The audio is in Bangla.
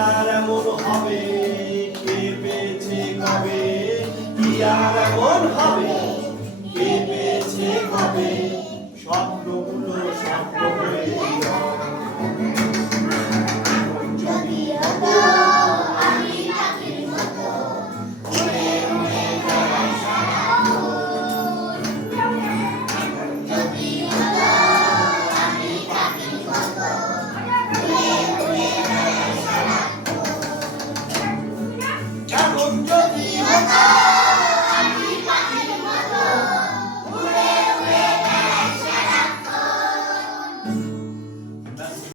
আর এমন হবে কে পেয়েছে কবে কি আর এমন হবে কে পেয়েছে কবে স্বপ্নগুলো স্বপ্ন হয়ে